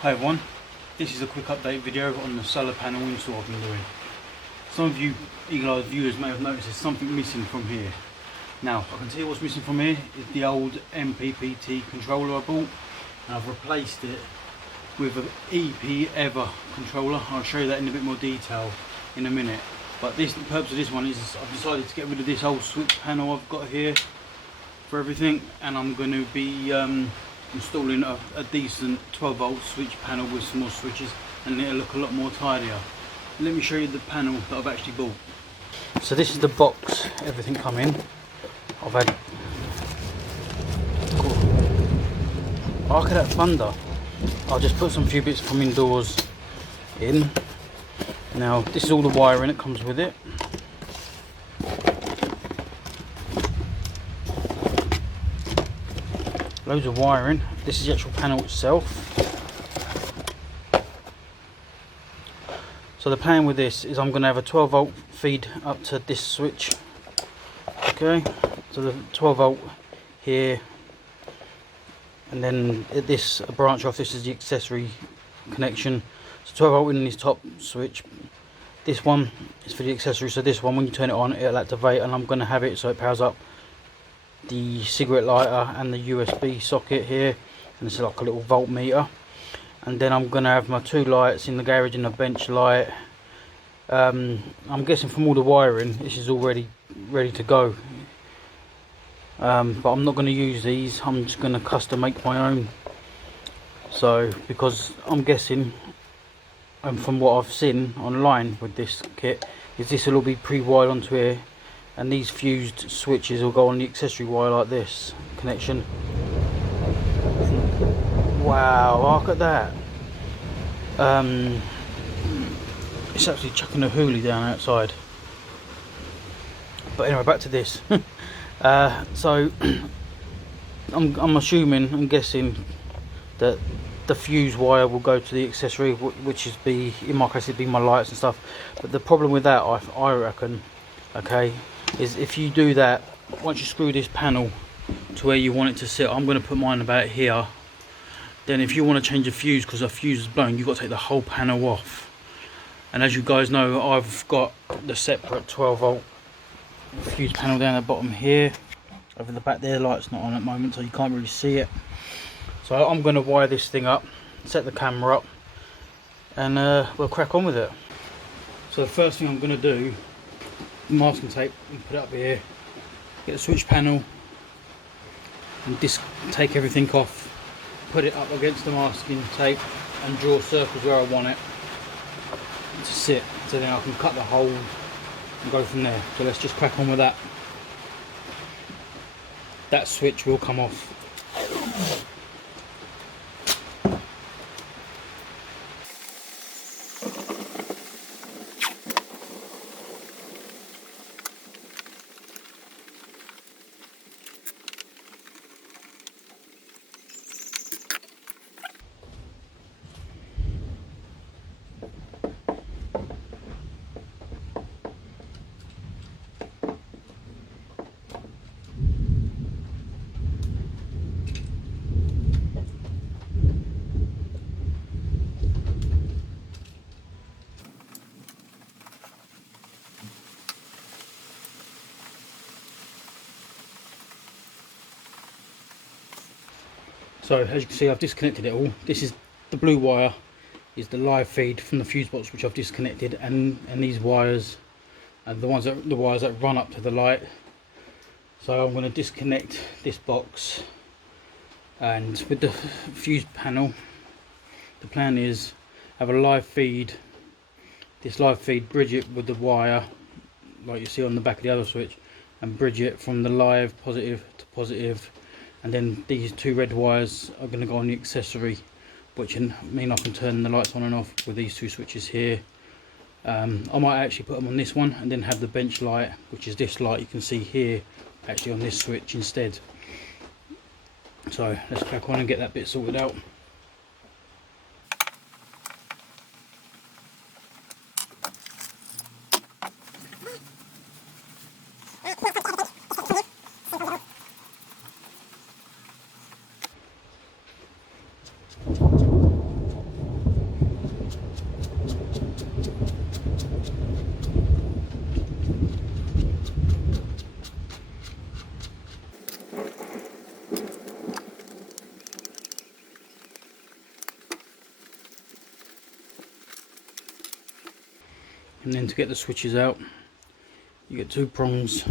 Hi everyone, this is a quick update video on the solar panel install I've been doing. Some of you eagle-eyed viewers may have noticed there's something missing from here. Now, I can tell you what's missing from here is the old MPPT controller I bought, and I've replaced it with an EP Ever controller. I'll show you that in a bit more detail in a minute. But the purpose of this one is I've decided to get rid of this old switch panel I've got here for everything, and I'm going to be installing a decent 12 volt switch panel with some more switches, and it'll look a lot more tidier. Let me show you the panel that I've actually bought. So this is the box everything come in. I've had Arc of that thunder. I'll just put some few bits from indoors in. Now this is all the wiring that comes with it. Loads of wiring. This is the actual panel itself. So the plan with this is I'm going to have a 12 volt feed up to this switch. Okay, so the 12 volt here, and then this branch off. This is the accessory connection. So 12 volt in this top switch. This one is for the accessory. So this one, when you turn it on, it'll activate, and I'm going to have it so it powers up the cigarette lighter and the USB socket here, and it's like a little voltmeter. And then I'm going to have my two lights in the garage and a bench light. I'm guessing from all the wiring this is already ready to go, but I'm not going to use these. I'm just going to custom make my own. So because I'm guessing, and from what I've seen online with this kit, is this will all be pre-wired onto here, and these fused switches will go on the accessory wire like this connection. Wow, look at that. It's actually chucking a hoolie down outside. But anyway, back to this. So I'm assuming, I'm guessing that the fuse wire will go to the accessory, which is in my case it'd be my lights and stuff. But the problem with that, I reckon, okay, is if you do that, once you screw this panel to where you want it to sit, I'm going to put mine about here. Then if you want to change a fuse because a fuse is blown, you've got to take the whole panel off. And as you guys know, I've got the separate 12 volt fuse panel down the bottom here. Over the back there, the light's not on at the moment, so you can't really see it. So I'm going to wire this thing up, set the camera up, and we'll crack on with it. So the first thing I'm going to do, masking tape, and put it up here, get the switch panel, and take everything off, put it up against the masking tape, and draw circles where I want it to sit, so then I can cut the hole and go from there. So let's just crack on with that. That switch will come off. So as you can see, I've disconnected it all. This is the blue wire, is the live feed from the fuse box, which I've disconnected, and these wires are the wires that run up to the light. So I'm going to disconnect this box, and with the fuse panel, the plan is have a live feed. This live feed, bridge it with the wire, like you see on the back of the other switch, and bridge it from the live positive to positive. And then these two red wires are going to go on the accessory, which mean I can turn the lights on and off with these two switches here. I might actually put them on this one and then have the bench light, which is this light you can see here, actually on this switch instead. So let's crack on and get that bit sorted out. And then to get the switches out, you get 2 prongs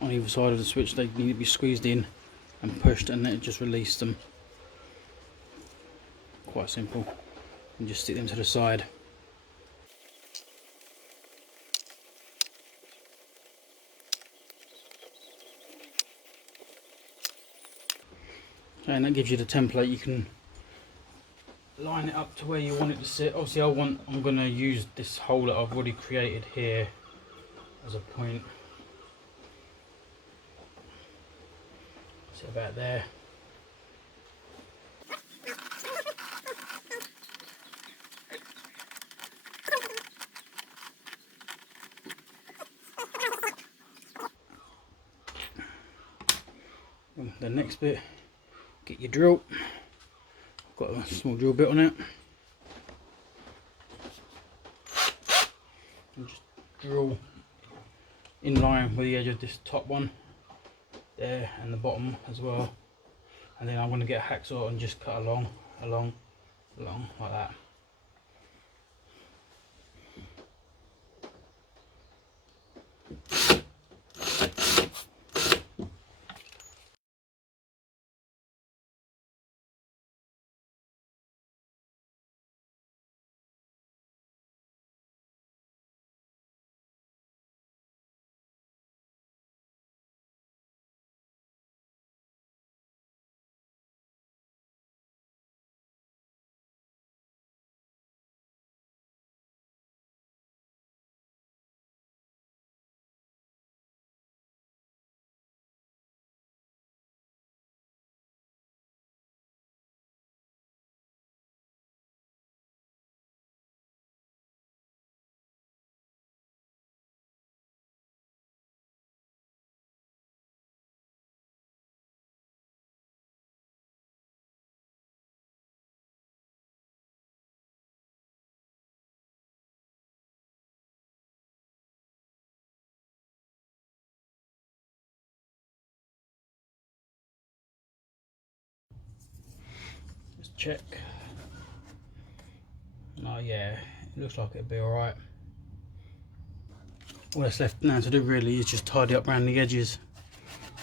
on either side of the switch. They need to be squeezed in and pushed, and then it just releases them. Quite simple. And just stick them to the side. Okay, and that gives you the template. You can line it up to where you want it to sit. Obviously I'm going to use this hole that I've already created here as a point. So about there. And the next bit, get your drill. I've got a small drill bit on it. And just drill in line with the edge of this top one there, and the bottom as well. And then I'm going to get a hacksaw and just cut along like that. Just check. Oh yeah, it looks like it'll be alright. All that's left now to do really is just tidy up around the edges,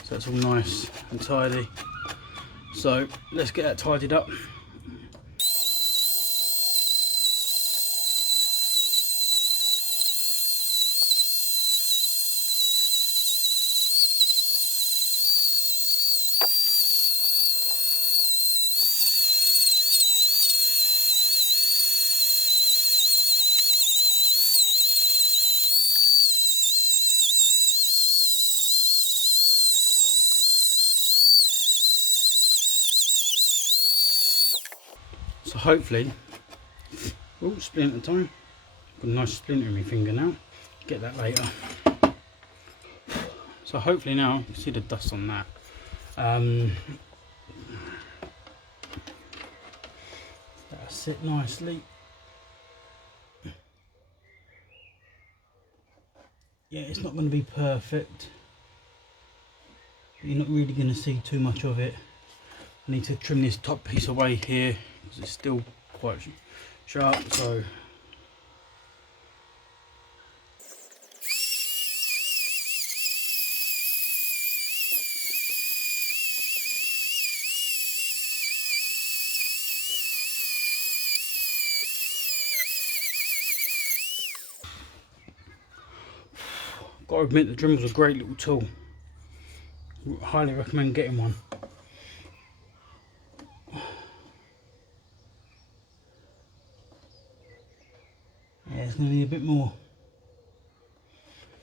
so it's all nice and tidy. So let's get that tidied up. So hopefully, oh, splinter time. Got a nice splinter in my finger now. Get that later. So hopefully now, you can see the dust on that. That'll sit nicely. Yeah, it's not going to be perfect. You're not really going to see too much of it. I need to trim this top piece away here because it's still quite sharp. So got to admit, the Dremel's a great little tool. Highly recommend getting one. Yeah, it's going to need a bit more.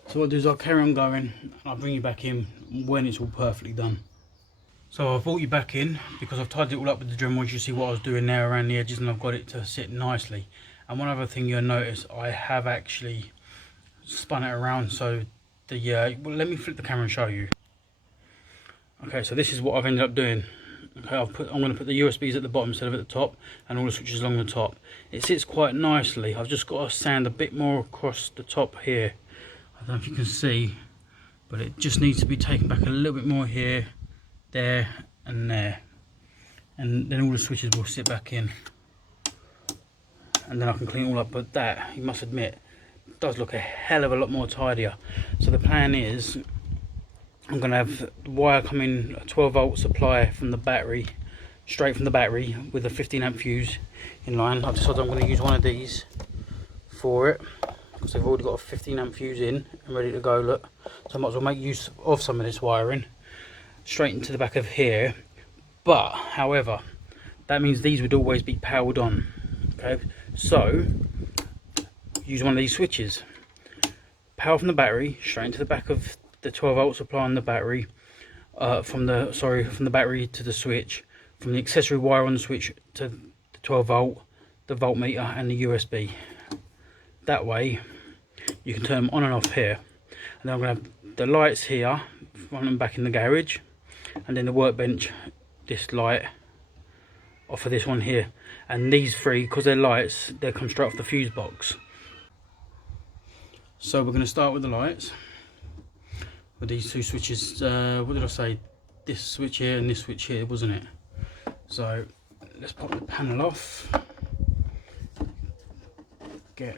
So what I'll do is I'll carry on going and I'll bring you back in when it's all perfectly done. So I've brought you back in because I've tidied it all up with the Dremel. You see what I was doing there around the edges, and I've got it to sit nicely. And one other thing you'll notice, I have actually spun it around so the well, let me flip the camera and show you. Okay, so this is what I've ended up doing. Okay, I'm going to put the USBs at the bottom instead of at the top, and all the switches along the top. It sits quite nicely. I've just got to sand a bit more across the top here. I don't know if you can see, but it just needs to be taken back a little bit more here, there and there, and then all the switches will sit back in. and then I can clean it all up. But that, you must admit, does look a hell of a lot more tidier. So the plan is I'm going to have the wire coming, a 12 volt supply from the battery, straight from the battery, with a 15 amp fuse in line. I've decided I'm going to use one of these for it, because they've already got a 15 amp fuse in and ready to go. Look, so I might as well make use of some of this wiring straight into the back of here. But however, that means these would always be powered on. Okay, so use one of these switches, power from the battery straight into the back of the 12 volt supply on the battery, from the battery to the switch, from the accessory wire on the switch to the 12 volt, the voltmeter and the USB. That way you can turn them on and off here. And then I'm going to have the lights here, front and back in the garage, and then the workbench, this light off of this one here. And these three, because they're lights, they come straight off the fuse box. So we're going to start with the lights, with these two switches. What did I say? This switch here and this switch here, wasn't it? So let's pop the panel off, get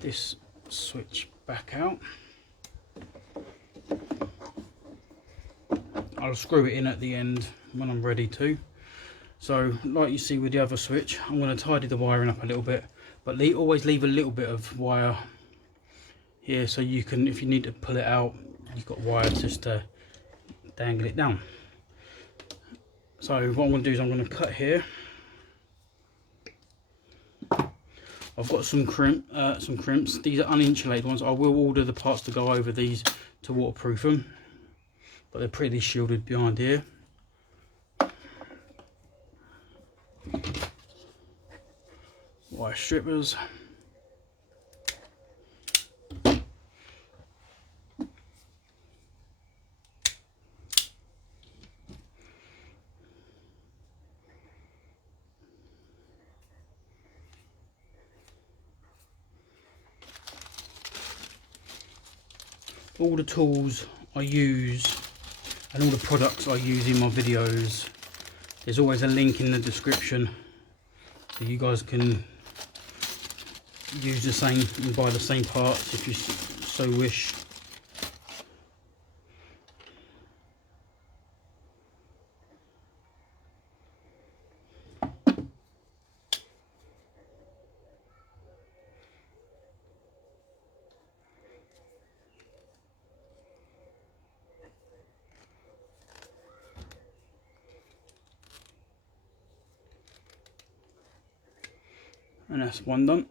this switch back out. I'll screw it in at the end when I'm ready to. So like you see with the other switch, I'm going to tidy the wiring up a little bit, but always leave a little bit of wire here, so you can, if you need to pull it out, you've got wire just to dangle it down. So what I'm going to do is I'm going to cut here. I've got some crimps. These are uninsulated ones. I will order the parts to go over these to waterproof them, but they're pretty shielded behind here. Wire strippers. All the tools I use and all the products I use in my videos, there's always a link in the description, so you guys can use the same and buy the same parts if you so wish. And that's one done.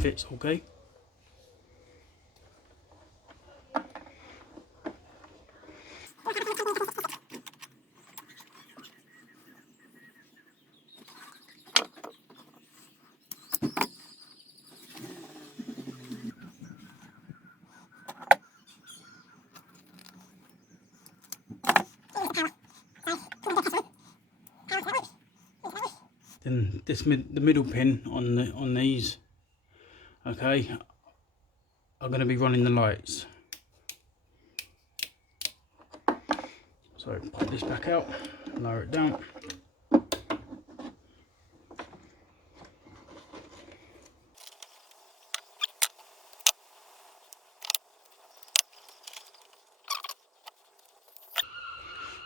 Fits okay. Then the middle pin on these, okay, are going to be running the lights. So pop this back out, lower it down.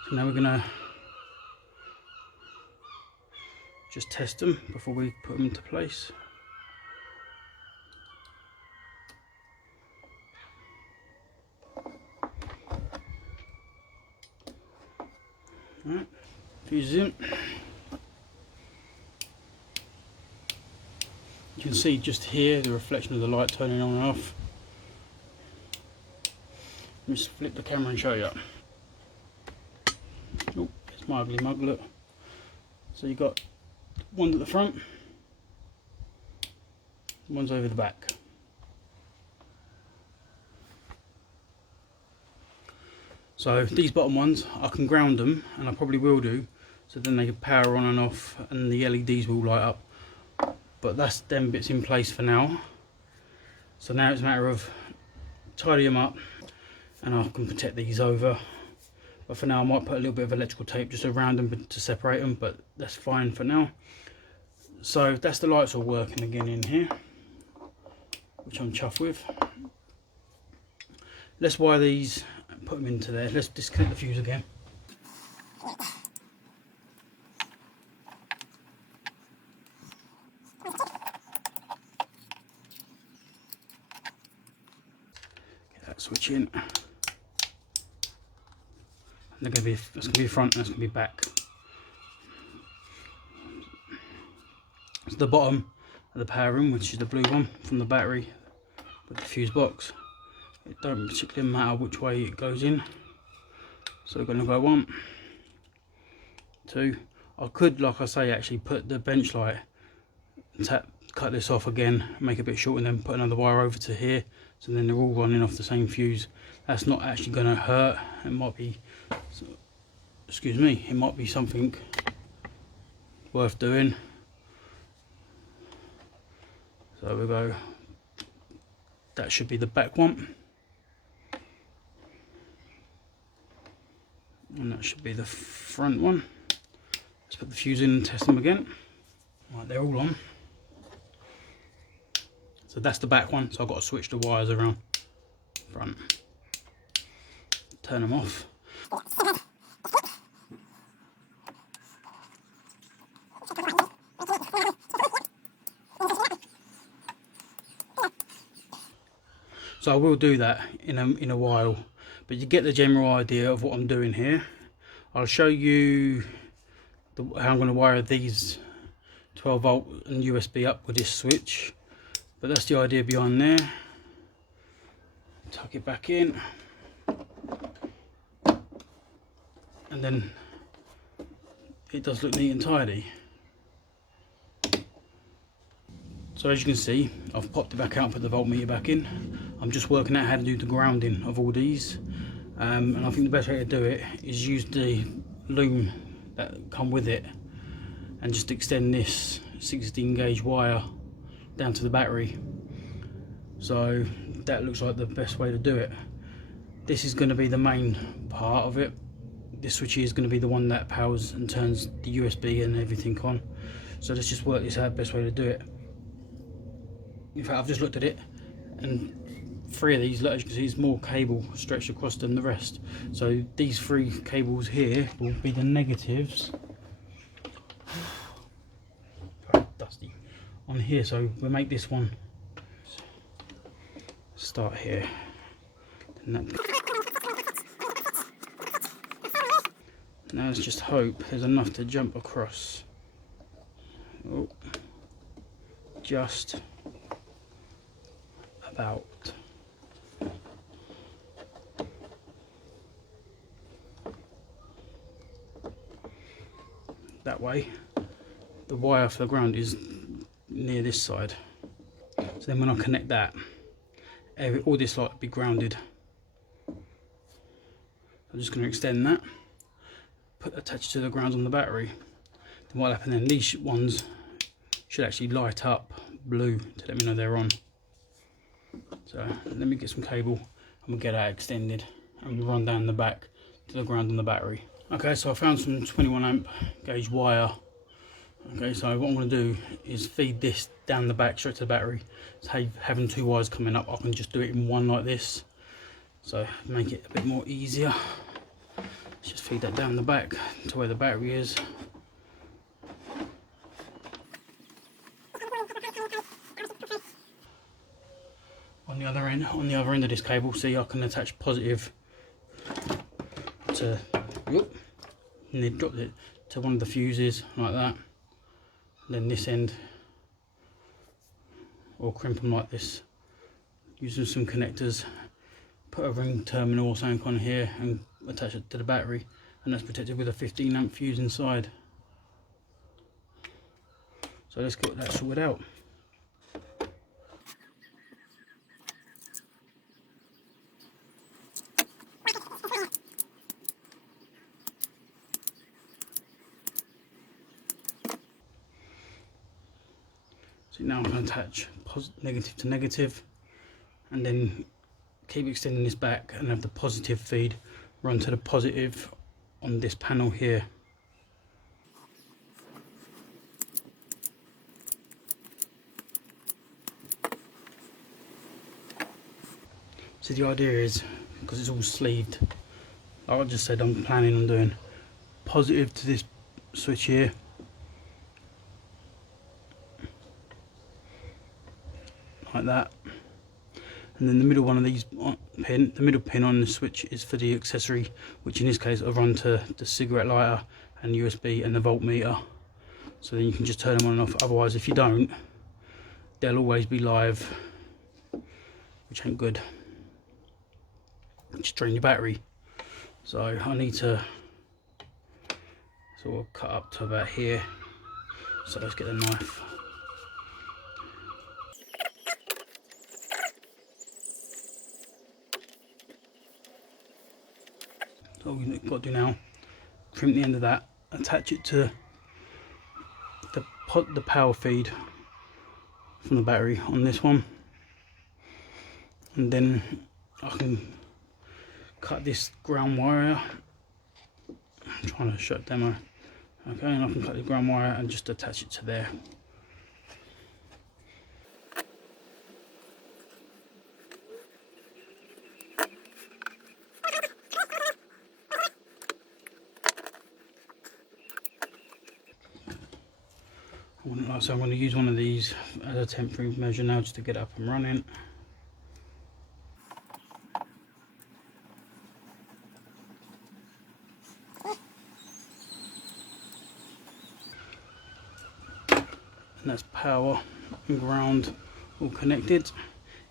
So now we're going to just test them before we put them into place. Alright, fuse in. You can see just here the reflection of the light turning on and off. Let me just flip the camera and show you. Oh, it's my ugly mug, look. So you've got one at the front, one's over the back. So these bottom ones, I can ground them, and I probably will do, so then they can power on and off and the LEDs will light up. But that's them bits in place for now. So now it's a matter of tidy them up, and I can protect these over. But for now I might put a little bit of electrical tape just around them to separate them, but that's fine for now. So that's the lights all working again in here, which I'm chuffed with. Let's wire these and put them into there. Let's disconnect the fuse again. Get that switch in. That's going to be front and that's going to be back. So the bottom of the power room, which is the blue one from the battery with the fuse box, it don't particularly matter which way it goes in. So we're going to go 1, 2. I could, like I say, actually put the bench light, cut this off again, make it a bit short, and then put another wire over to here, so then they're all running off the same fuse. That's not actually going to hurt. It might be, excuse me, it might be something worth doing. So we go, that should be the back one, and that should be the front one. Let's put the fuse in and test them again. Right, they're all on. So that's the back one, so I've got to switch the wires around. Front. Turn them off. So I will do that in a while, but you get the general idea of what I'm doing here. I'll show you how I'm going to wire these 12 volt and USB up with this switch, but that's the idea behind there. Tuck it back in, and then it does look neat and tidy. So as you can see, I've popped it back out and put the voltmeter back in. I'm just working out how to do the grounding of all these, and I think the best way to do it is use the loom that come with it and just extend this 16 gauge wire down to the battery. So that looks like the best way to do it. This is going to be the main part of it. This switch is going to be the one that powers and turns the USB and everything on. So let's just work this out, best way to do it. In fact, I've just looked at it, and 3 of these, look, as you can see, is more cable stretched across than the rest. So these 3 cables here will be the negatives. Very dusty on here, so we'll make this one start here. Now let's just hope there's enough to jump across. Oh, just about. That way the wire for the ground is near this side, so then when I connect that, all this light will be grounded. I'm just going to extend that, attach it to the ground on the battery. Then what'll happen then, these ones should actually light up blue to let me know they're on. So let me get some cable and we'll get that extended and we'll run down the back to the ground on the battery. Okay, so I found some 21 amp gauge wire. Okay, so what I'm going to do is feed this down the back straight to the battery. So having 2 wires coming up, I can just do it in one like this. So make it a bit more easier. Let's just feed that down the back to where the battery is. On the other end of this cable, see, I can attach positive to, whoop, and then drop it to one of the fuses like that. And then this end, or crimp them like this, using some connectors, put a ring terminal or something on here and attach it to the battery, and that's protected with a 15 amp fuse inside. So let's get that sorted out. So now I'm going to attach negative to negative, and then keep extending this back and have the positive feed run to the positive on this panel here. So the idea is, because it's all sleeved, like I just said, I'm planning on doing positive to this switch here, like that, and then the middle one of these the middle pin on the switch is for the accessory, which in this case I'll run to the cigarette lighter and USB and the voltmeter, so then you can just turn them on and off. Otherwise, if you don't, they'll always be live, which ain't good. Just drain your battery. So I need to sort of cut up to about here, so let's get the knife. So all we've got to do now, crimp the end of that, attach it to the power feed from the battery on this one, and then I can cut this ground wire. I'm trying to show a demo. Okay, and I can cut the ground wire and just attach it to there. So I'm going to use one of these as a temporary measure now, just to get it up and running. And that's power and ground all connected.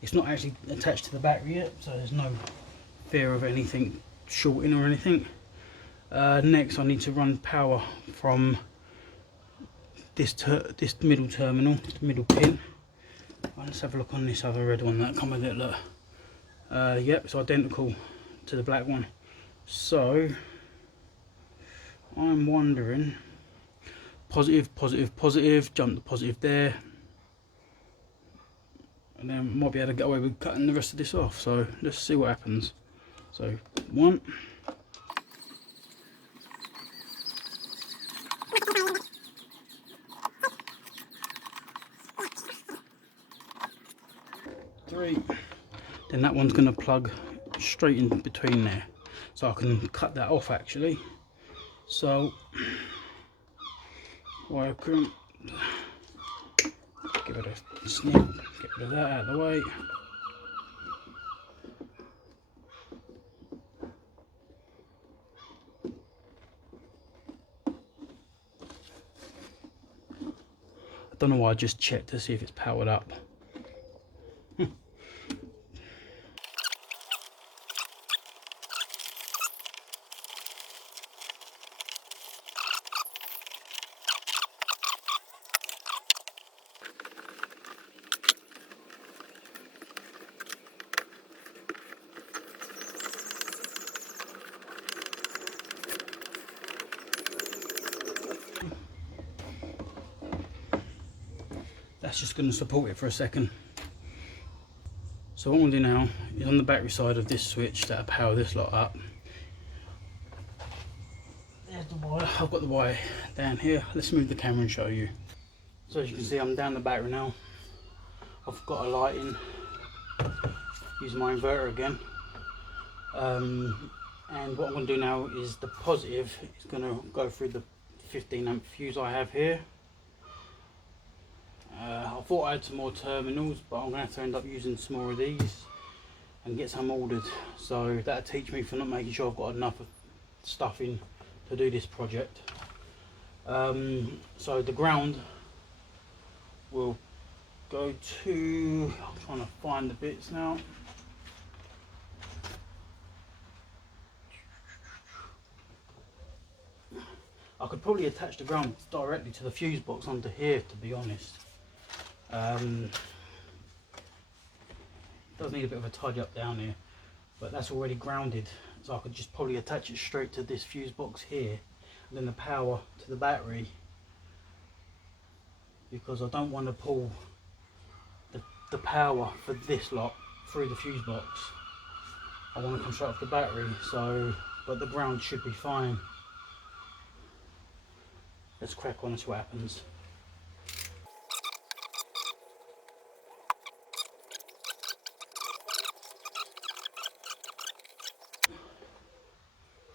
It's not actually attached to the battery yet, so there's no fear of anything shorting or anything. Next I need to run power from this middle terminal, the middle pin. Let's have a look on this other red one that come with it. Look, yep, it's identical to the black one. So I'm wondering, positive, positive, positive, jump the positive there, and then might be able to get away with cutting the rest of this off. So let's see what happens. So 1, 3, then that one's going to plug straight in between there, so I can cut that off actually. So wire crimp, give it a snip, get rid of that out of the way. I don't know why I just checked to see if it's powered up. That's just going to support it for a second. So what I'm going to do now is, on the battery side of this switch that'll power this lot up, there's the wire. I've got the wire down here. Let's move the camera and show you. So as you can see, I'm down the battery now. I've got a light in, using my inverter again, and what I'm going to do now is the positive is going to go through the 15 amp fuse I have here. I thought I had some more terminals, but I'm going to have to end up using some more of these and get some ordered. So that'll teach me for not making sure I've got enough stuff in to do this project. So the ground will go to, I'm trying to find the bits now. I could probably attach the ground directly to the fuse box under here, to be honest. Does need a bit of a tidy up down here, but that's already grounded, so I could just probably attach it straight to this fuse box here, and then the power to the battery, because I don't want to pull the power for this lot through the fuse box. I want to come straight off the battery, so, but the ground should be fine. Let's crack on and see what happens.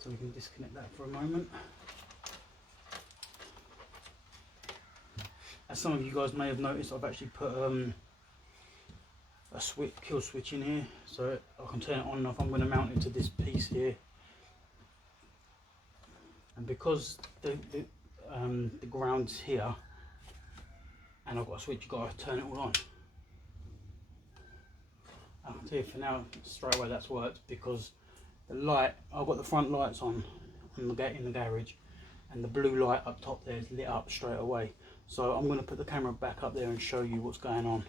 So we can disconnect that for a moment. As some of you guys may have noticed, I've actually put a kill switch in here, so I can turn it on and off. I'm going to mount it to this piece here, and because the ground's here and I've got a switch, you've got to turn it all on. I can tell you for now straight away that's worked, because the light, I've got the front lights on in the garage, and the blue light up top there is lit up straight away. So I'm going to put the camera back up there and show you what's going on.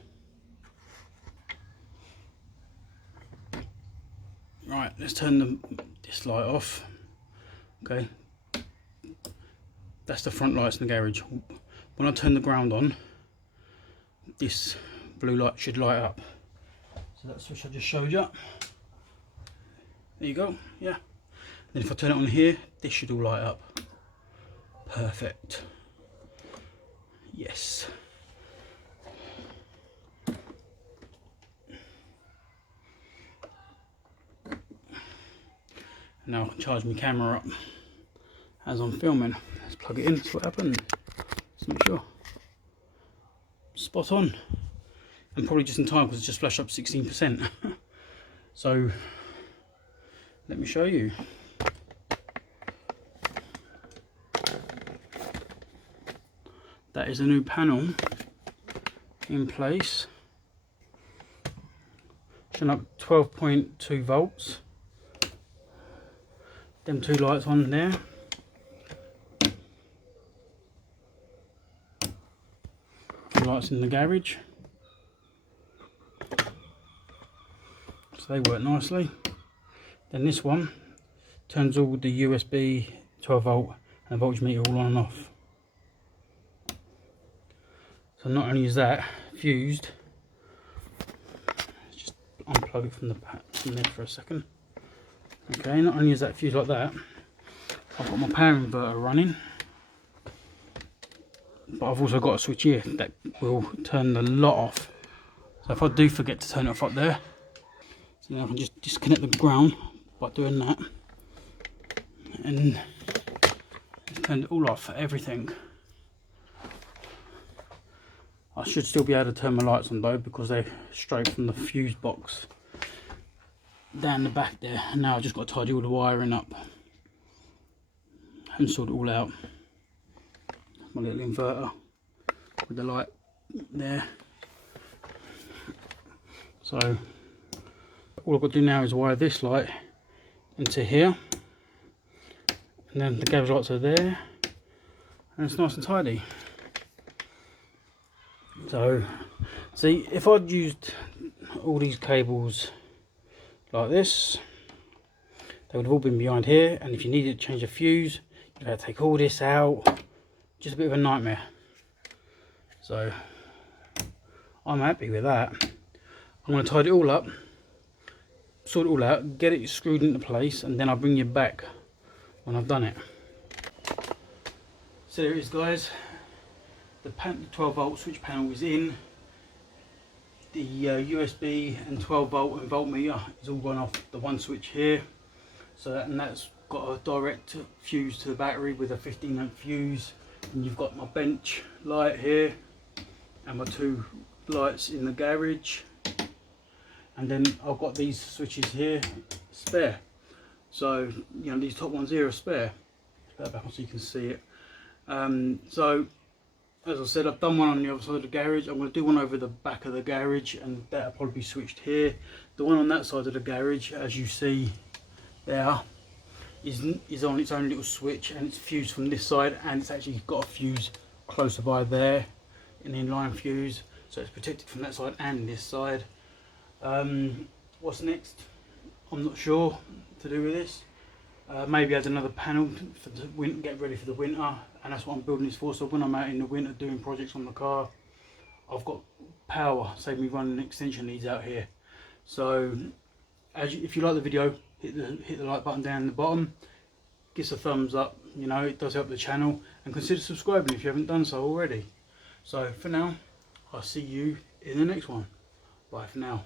Right, let's turn this light off. Okay, that's the front lights in the garage. When I turn the ground on, this blue light should light up. So that's what I just showed you. There you go, yeah. Then if I turn it on here, this should all light up. Perfect. Yes. Now I can charge my camera up as I'm filming. Let's plug it in, see what happens. Let's make sure. Spot on. And probably just in time, because it's just flashed up 16%. So let me show you. That is a new panel in place, showing up 12.2 volts. Them two lights on there. Two lights in the garage, so they work nicely. Then this one turns all the USB 12 volt and the voltage meter all on and off. So not only is that fused, let's just unplug it from there for a second. Okay, not only is that fused like that, I've got my power inverter running, but I've also got a switch here that will turn the lot off. So if I do forget to turn it off up there, so then I can just disconnect the ground by doing that, and it's turned it all off, everything. I should still be able to turn my lights on though, because they're straight from the fuse box down the back there. And now I've just got to tidy all the wiring up and sort it all out. My little inverter with the light there. So all I've got to do now is wire this light into here, and then the garage lights are there, and it's nice and tidy. So, see, if I'd used all these cables like this, they would have all been behind here, and if you needed to change a fuse, you'd have to take all this out. Just a bit of a nightmare. So, I'm happy with that. I'm going to tidy it all up, sort it all out, get it screwed into place, and then I'll bring you back when I've done it. So there it is, guys. The 12 volt switch panel is in. The USB and 12 volt and voltmeter is all gone off the one switch here. So that's got a direct fuse to the battery with a 15 amp fuse. And you've got my bench light here and my two lights in the garage. And then I've got these switches here spare. So you know, these top ones here are spare. Put that back on so you can see it. So as I said, I've done one on the other side of the garage. I'm going to do one over the back of the garage, and that'll probably be switched here. The one on that side of the garage, as you see there, is on its own little switch, and it's fused from this side, and it's actually got a fuse closer by there, an inline fuse, so it's protected from that side and this side. What's next? I'm not sure to do with this. Maybe add another panel for the winter, get ready for the winter, and that's what I'm building this for. So when I'm out in the winter doing projects on the car, I've got power, save me running extension leads out here. So if you like the video, hit the like button down the bottom, give us a thumbs up, you know, it does help the channel, and consider subscribing if you haven't done so already. So for now, I'll see you in the next one. Bye for now.